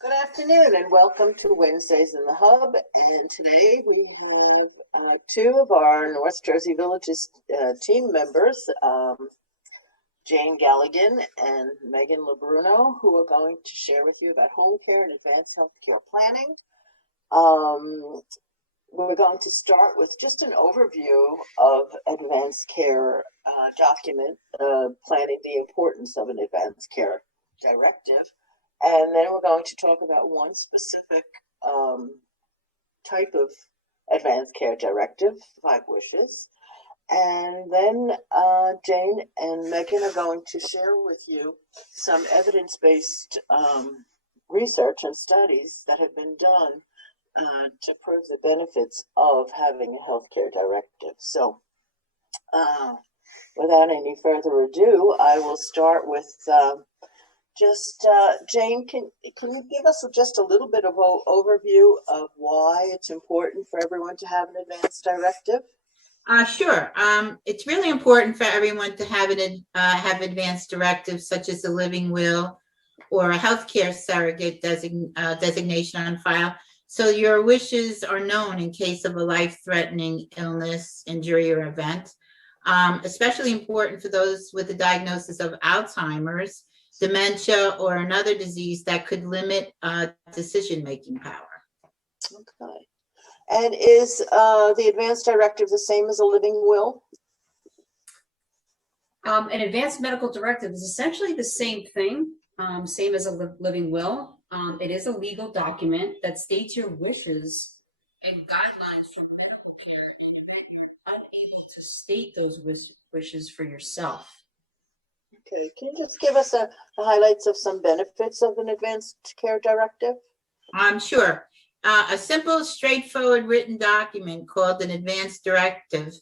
Good afternoon and welcome to Wednesdays in the Hub. And today we have two of our North Jersey Villages team members, Jane Galligan and Meghan LaBruno, who are going to share with you about home care and advanced healthcare planning. We're going to start with just an overview of advanced care document, planning the importance of an advanced care directive. And then we're going to talk about one specific type of advanced care directive, 5 wishes. And then Jane and Meghan are going to share with you some evidence-based research and studies that have been done to prove the benefits of having a healthcare directive. So without any further ado, I will start with Jane, can you give us just a little bit of an overview of why it's important for everyone to have an advanced directive? Sure. It's really important for everyone to have have advanced directives such as a living will or a healthcare surrogate designation on file, so your wishes are known in case of a life-threatening illness, injury, or event. Especially important for those with a diagnosis of Alzheimer's, dementia, or another disease that could limit decision-making power. Okay. And is the advanced directive the same as a living will? An advanced medical directive is essentially the same thing, same as a living will. It is a legal document that states your wishes and guidelines for medical care, and you're unable to state those wishes for yourself. Okay, can you just give us the highlights of some benefits of an advanced care directive? Sure. A simple, straightforward written document called an advanced directive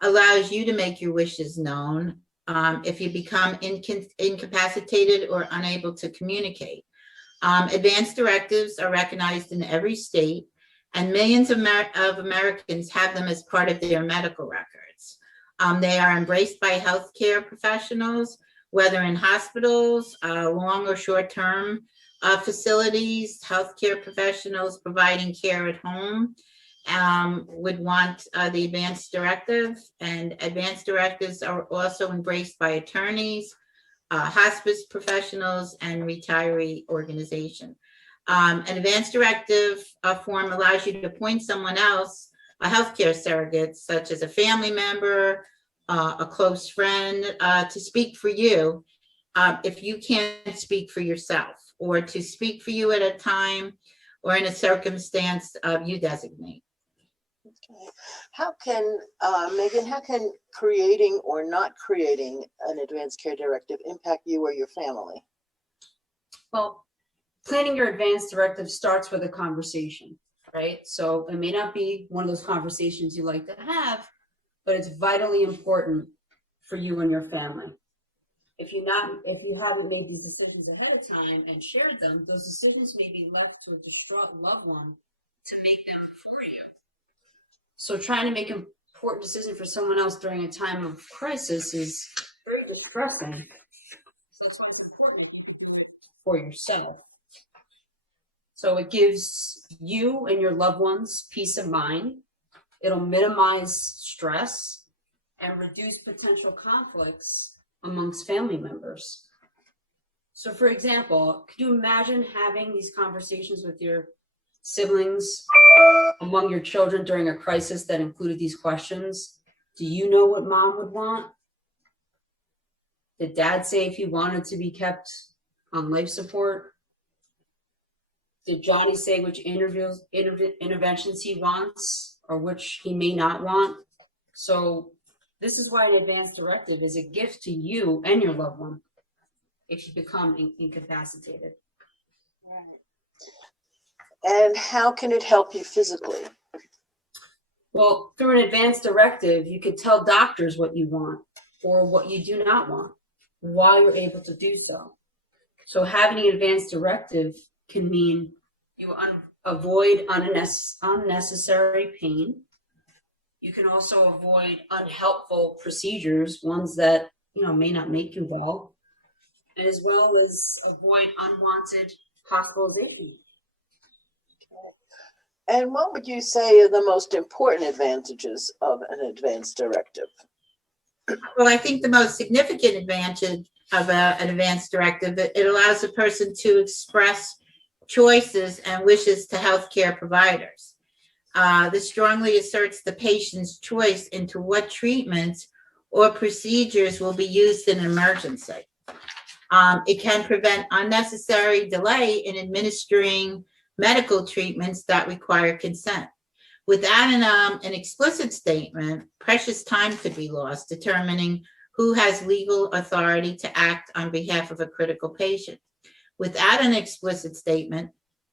allows you to make your wishes known if you become incapacitated or unable to communicate. Advanced directives are recognized in every state, and millions of Americans have them as part of their medical records. They are embraced by healthcare professionals, whether in hospitals, long or short-term facilities. Healthcare professionals providing care at home would want the advanced directive, and advanced directives are also embraced by attorneys, hospice professionals, and retiree organizations. An advanced directive form allows you to appoint someone else, a healthcare surrogate, such as a family member, a close friend, to speak for you if you can't speak for yourself, or to speak for you at a time or in a circumstance you designate. Okay. Meghan, how can creating or not creating an advanced care directive impact you or your family? Well, planning your advanced directive starts with a conversation, right? So it may not be one of those conversations you like to have, but it's vitally important for you and your family. If you haven't made these decisions ahead of time and shared them, those decisions may be left to a distraught loved one to make them for you. So trying to make an important decision for someone else during a time of crisis is very distressing. So it's important that you do it for yourself. So it gives you and your loved ones peace of mind. It'll minimize stress and reduce potential conflicts amongst family members. So for example, could you imagine having these conversations with your siblings, among your children during a crisis that included these questions? Do you know what mom would want? Did dad say if he wanted to be kept on life support? Did Johnny say which interventions he wants or which he may not want? So this is why an advanced directive is a gift to you and your loved one if you become incapacitated. Right. And how can it help you physically? Well, through an advanced directive, you could tell doctors what you want or what you do not want while you're able to do so. So having an advanced directive can mean you avoid unnecessary pain. You can also avoid unhelpful procedures, ones that may not make you well, as well as avoid unwanted hospitalization. And what would you say are the most important advantages of an advance directive? Well, I think the most significant advantage of an advance directive, it allows a person to express choices and wishes to healthcare providers. This strongly asserts the patient's choice into what treatments or procedures will be used in an emergency. It can prevent unnecessary delay in administering medical treatments that require consent. Without an explicit statement, precious time could be lost determining who has legal authority to act on behalf of a critical patient. Without an explicit statement,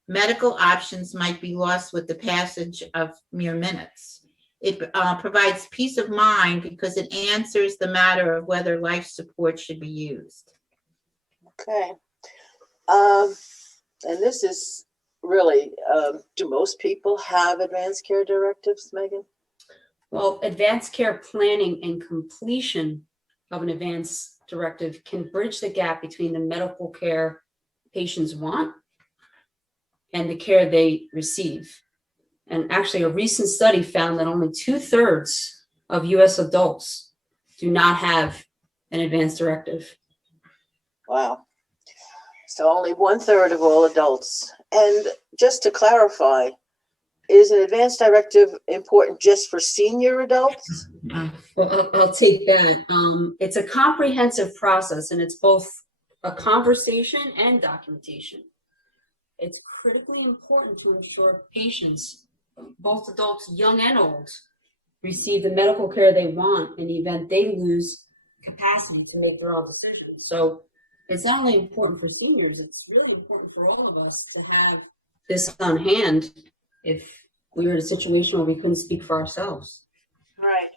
medical options might be lost with the passage of mere minutes. It provides peace of mind because it answers the matter of whether life support should be used. Okay. And this is really, do most people have advanced care directives, Megan? Well, advanced care planning and completion of an advance directive can bridge the gap between the medical care patients want and the care they receive. And actually, a recent study found that only 2/3 of US adults do not have an advance directive. Wow. So only 1/3 of all adults. And just to clarify, is an advance directive important just for senior adults? Well, I'll take that. It's a comprehensive process, and it's both a conversation and documentation. It's critically important to ensure patients, both adults, young and old, receive the medical care they want in the event they lose capacity to make their own decisions. So it's not only important for seniors, it's really important for all of us to have this on hand if we were in a situation where we couldn't speak for ourselves. Right.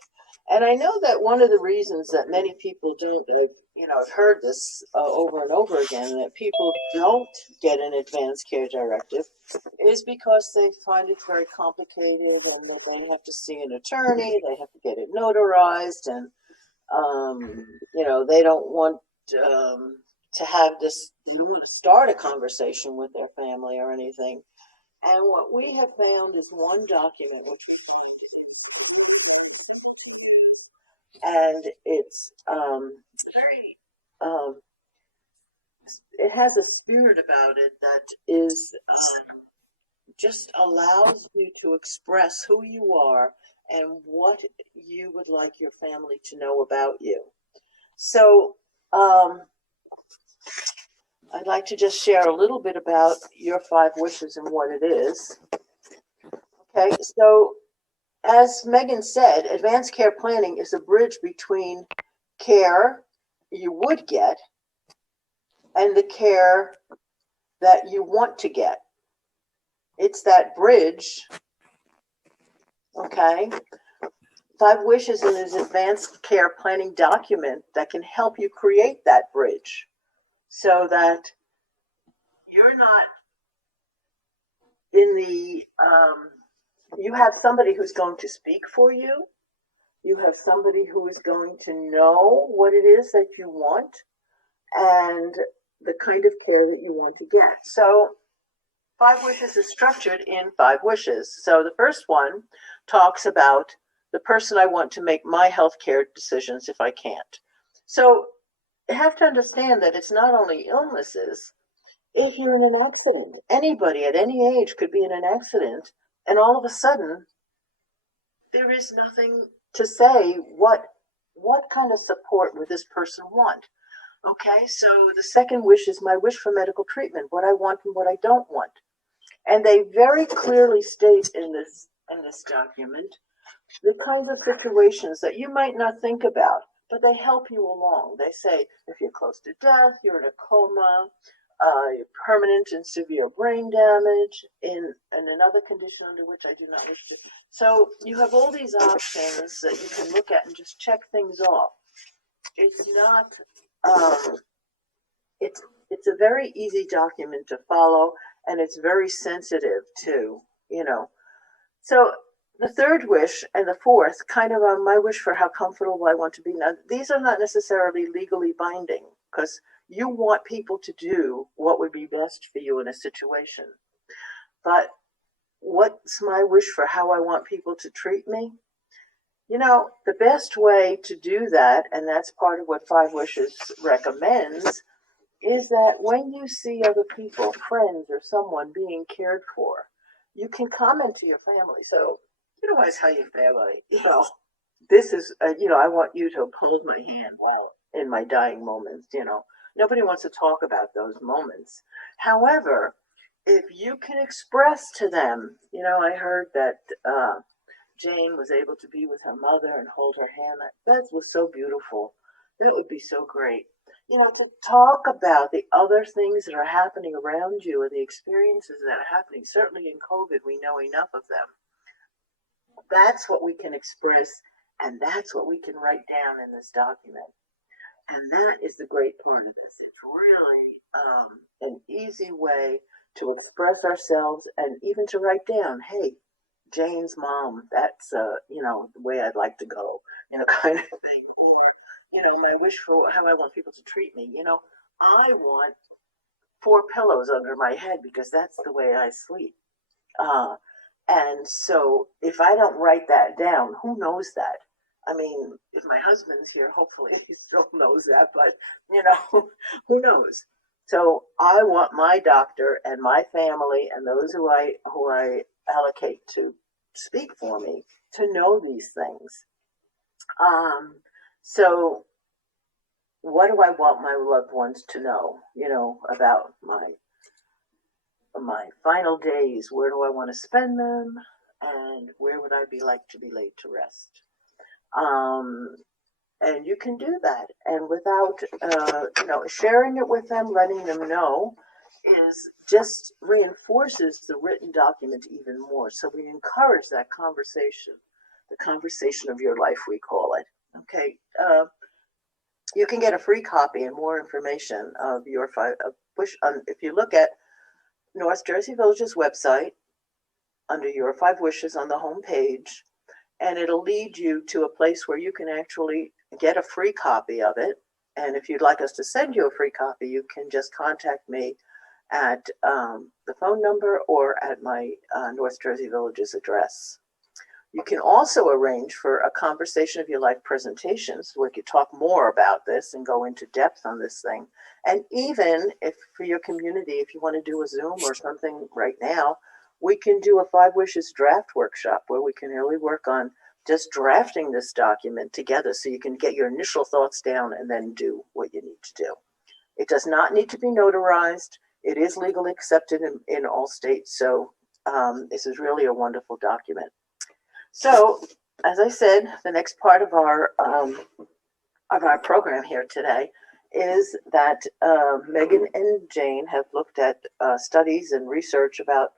And I know that one of the reasons that many people don't, I've heard this over and over again, that people don't get an advanced care directive is because they find it very complicated and that they have to see an attorney, they have to get it notarized, and, they don't want to have this, they don't want to start a conversation with their family or anything. And what we have found is one document which we and it's very it has a spirit about it that is just allows you to express who you are and what you would like your family to know about you. So I'd like to just share a little bit about your 5 wishes and what it is. Okay, so as Megan said, advanced care planning is a bridge between care you would get and the care that you want to get. It's that bridge, okay? 5 wishes is an advanced care planning document that can help you create that bridge so that you're not in the, you have somebody who's going to speak for you. You have somebody who is going to know what it is that you want and the kind of care that you want to get. So 5 wishes is structured in 5 wishes. So the first one talks about the person I want to make my healthcare decisions if I can't. So you have to understand that it's not only illnesses. If you're in an accident, anybody at any age could be in an accident, and all of a sudden, there is nothing to say what kind of support would this person want. Okay, so the second wish is my wish for medical treatment, what I want and what I don't want. And they very clearly state in this document the kinds of situations that you might not think about, but they help you along. They say if you're close to death, you're in a coma, you're permanent and severe brain damage, in another condition under which I do not wish to. So you have all these options that you can look at and just check things off. It's not, it's a very easy document to follow, and it's very sensitive to, So the third wish and the fourth, kind of my wish for how comfortable I want to be. Now, these are not necessarily legally binding because You want people to do what would be best for you in a situation. But what's my wish for how I want people to treat me? You know, the best way to do that, and that's part of what Five Wishes recommends, is that when you see other people, friends or someone being cared for, you can comment to your family. So you don't want to tell your family, this is, I want you to hold my hand in my dying moments, Nobody wants to talk about those moments. However, if you can express to them, I heard that Jane was able to be with her mother and hold her hand. That was so beautiful. That would be so great. To talk about the other things that are happening around you and the experiences that are happening. Certainly in COVID, we know enough of them. That's what we can express, and that's what we can write down in this document. And that is the great part of this. It's really an easy way to express ourselves and even to write down, hey, Jane's mom, that's, the way I'd like to go, kind of thing. Or, my wish for how I want people to treat me. I want 4 pillows under my head because that's the way I sleep. And so if I don't write that down, who knows that? I mean, if my husband's here, hopefully he still knows that, but, who knows? So I want my doctor and my family and those who I allocate to speak for me to know these things. So what do I want my loved ones to know, about my final days? Where do I want to spend them? And where would I be like to be laid to rest? And you can do that. And without, sharing it with them, letting them know, is just reinforces the written document even more. So we encourage that conversation, the conversation of your life, we call it. Okay. You can get a free copy and more information of your if you look at North Jersey Village's website under your 5 wishes on the home page, and it'll lead you to a place where you can actually get a free copy of it. And if you'd like us to send you a free copy, you can just contact me at the phone number or at my North Jersey Village's address. You can also arrange for a conversation of your life presentations where we could talk more about this and go into depth on this thing. And even if for your community, if you want to do a Zoom or something right now, we can do a 5 Wishes draft workshop where we can really work on just drafting this document together so you can get your initial thoughts down and then do what you need to do. It does not need to be notarized. It is legally accepted in all states. So this is really a wonderful document. So, as I said, the next part of our program here today is that Megan and Jane have looked at studies and research about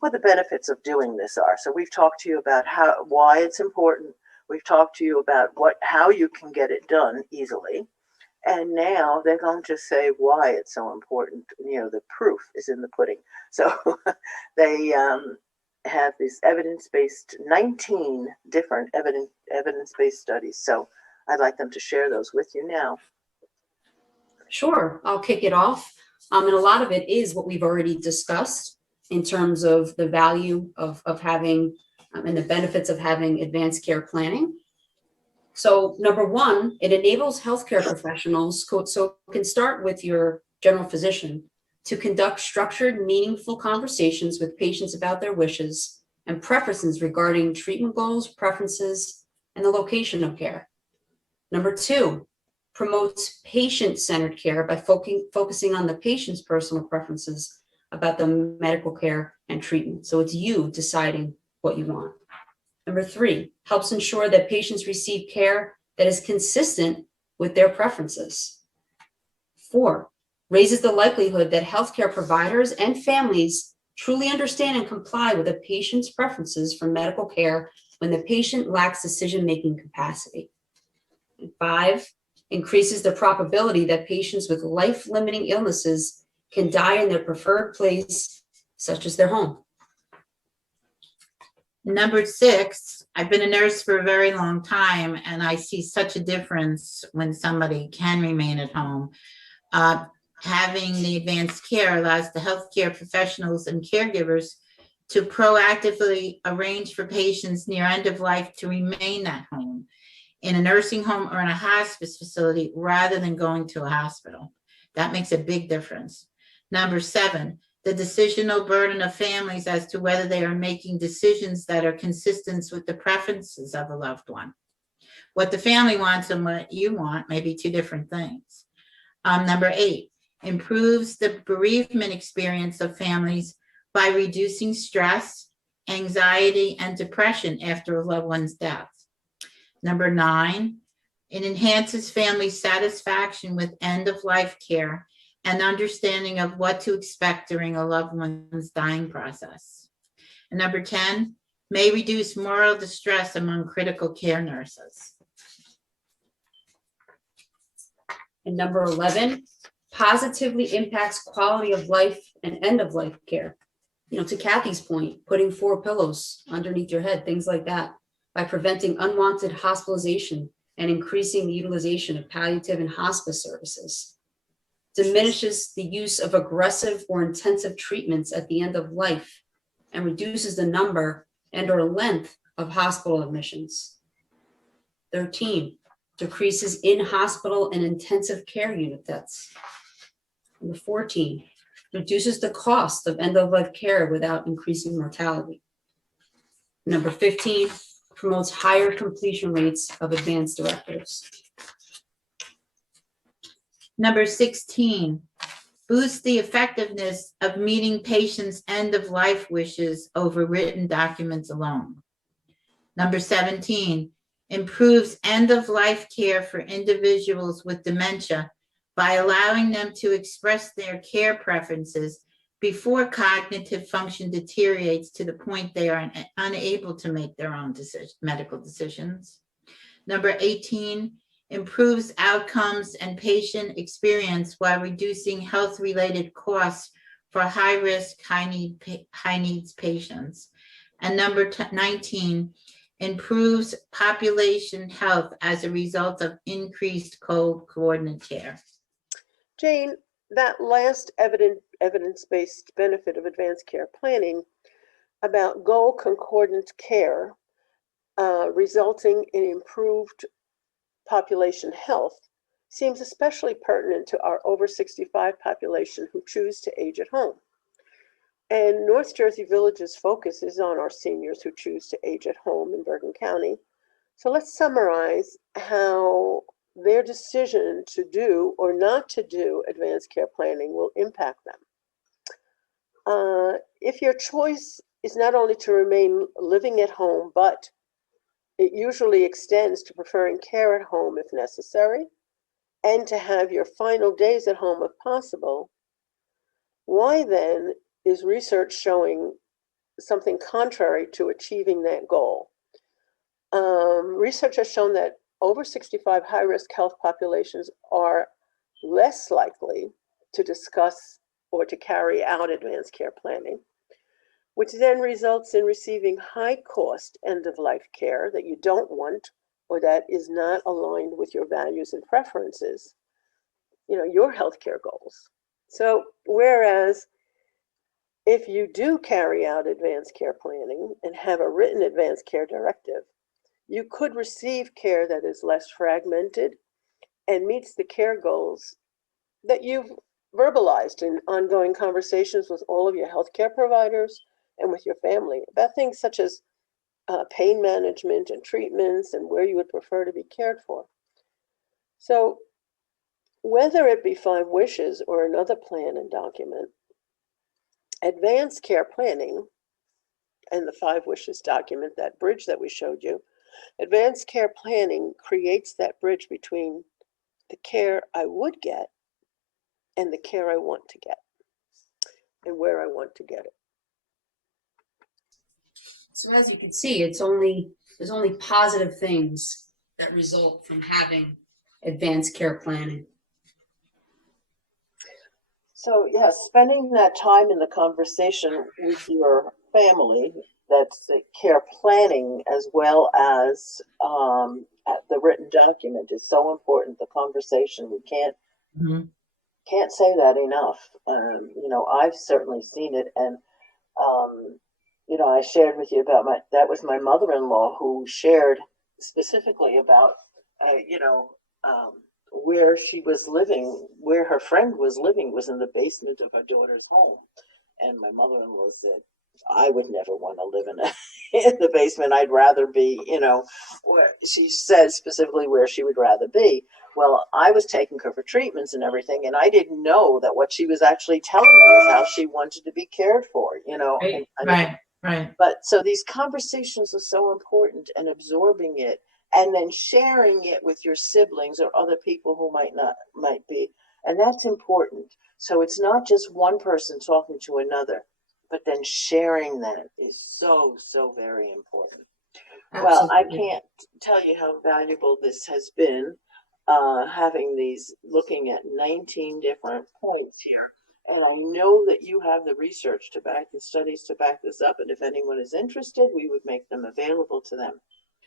what the benefits of doing this are. So we've talked to you about why it's important. We've talked to you about how you can get it done easily. And now they're going to say why it's so important. The proof is in the pudding. So they have these 19 different evidence-based studies. So I'd like them to share those with you now. Sure, I'll kick it off. And a lot of it is what we've already discussed in terms of the value of having and the benefits of having advanced care planning. So number one, it enables healthcare professionals, so it can start with your general physician, to conduct structured, meaningful conversations with patients about their wishes and preferences regarding treatment goals, preferences, and the location of care. Number two, promotes patient-centered care by focusing on the patient's personal preferences about the medical care and treatment. So it's you deciding what you want. Number three, helps ensure that patients receive care that is consistent with their preferences. 4, raises the likelihood that healthcare providers and families truly understand and comply with a patient's preferences for medical care when the patient lacks decision-making capacity. And 5, increases the probability that patients with life-limiting illnesses can die in their preferred place, such as their home. Number 6, I've been a nurse for a very long time, and I see such a difference when somebody can remain at home. Having the advanced care allows the healthcare professionals and caregivers to proactively arrange for patients near end of life to remain at home in a nursing home or in a hospice facility rather than going to a hospital. That makes a big difference. Number 7, the decisional burden of families as to whether they are making decisions that are consistent with the preferences of a loved one. What the family wants and what you want may be two different things. Number 8, improves the bereavement experience of families by reducing stress, anxiety, and depression after a loved one's death. Number 9, it enhances family satisfaction with end-of-life care and understanding of what to expect during a loved one's dying process. And number 10, may reduce moral distress among critical care nurses. And number 11, positively impacts quality of life and end-of-life care. You know, to Kathy's point, putting 4 pillows underneath your head, things like that, by preventing unwanted hospitalization and increasing the utilization of palliative and hospice services. Diminishes the use of aggressive or intensive treatments at the end of life and reduces the number and or length of hospital admissions. 13, decreases in-hospital and intensive care unit deaths. Number 14, reduces the cost of end-of-life care without increasing mortality. Number 15, promotes higher completion rates of advanced directives. Number 16, boosts the effectiveness of meeting patients' end-of-life wishes over written documents alone. Number 17, improves end-of-life care for individuals with dementia by allowing them to express their care preferences before cognitive function deteriorates to the point they are unable to make their own medical decisions. Number 18, improves outcomes and patient experience while reducing health-related costs for high-risk, high-needs patients. And number 19, improves population health as a result of increased coordinate care. Jane, that last evidence-based benefit of advanced care planning about goal concordant care resulting in improved population health seems especially pertinent to our over 65 population who choose to age at home. And North Jersey Village's focus is on our seniors who choose to age at home in Bergen County. So let's summarize how their decision to do or not to do advanced care planning will impact them. If your choice is not only to remain living at home, but it usually extends to preferring care at home if necessary, and to have your final days at home if possible, why then is research showing something contrary to achieving that goal? Research has shown that over 65 high-risk health populations are less likely to discuss or to carry out advanced care planning, which then results in receiving high-cost end-of-life care that you don't want or that is not aligned with your values and preferences, you know, your healthcare goals. So whereas if you do carry out advanced care planning and have a written advanced care directive, you could receive care that is less fragmented and meets the care goals that you've verbalized in ongoing conversations with all of your healthcare providers and with your family about things such as pain management and treatments and where you would prefer to be cared for. So whether it be 5 wishes or another plan and document, advanced care planning and the 5 wishes document, that bridge that we showed you, advanced care planning creates that bridge between the care I would get and the care I want to get and where I want to get it. So as you can see, there's only positive things that result from having advanced care planning. So yes, spending that time in the conversation with your family, that's the care planning as well as the written document is so important, the conversation. We can't can't say that enough. You know, I've certainly seen it, and you know, I shared with you about that was my mother-in-law who shared specifically about, you know, where she was living, where her friend was living was in the basement of her daughter's home. And my mother-in-law said, I would never want to live in the basement. I'd rather be, you know, where she said specifically where she would rather be. Well, I was taking her for treatments and everything, and I didn't know that what she was actually telling me is how she wanted to be cared for, you know. Right, I mean, right. but so these conversations are so important, and absorbing it and then sharing it with your siblings or other people who might be. And that's important. So it's not just one person talking to another, but then sharing that is so, so very important. Well, I Absolutely. can't tell you how valuable this has been, having these, looking at 19 different points here. And I know that you have the research to back the studies to back this up. And if anyone is interested, we would make them available to them.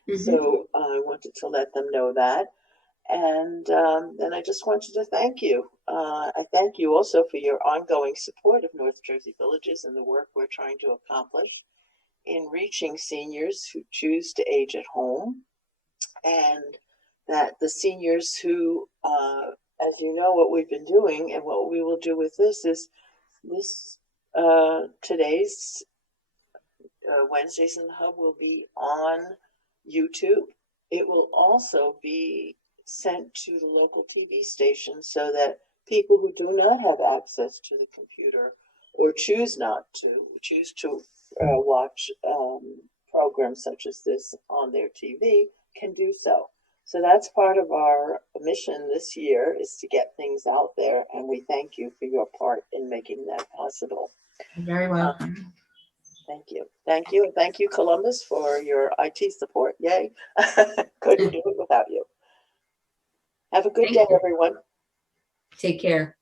Mhm. So I wanted to let them know that. And then I just wanted to thank you. I thank you also for your ongoing support of North Jersey Villages and the work we're trying to accomplish in reaching seniors who choose to age at home, and that the seniors who, as you know, what we've been doing and what we will do with this is this today's Wednesdays in the Hub will be on YouTube. It will also be sent to the local TV station so that people who do not have access to the computer or choose to watch programs such as this on their TV can do so. So that's part of our mission this year, is to get things out there, and we thank you for your part in making that possible. You're very welcome. Thank you. Thank you. And thank you, Columbus, for your IT support. Yay. Couldn't do it without you. Have a good Thank day, you. everyone. Take care.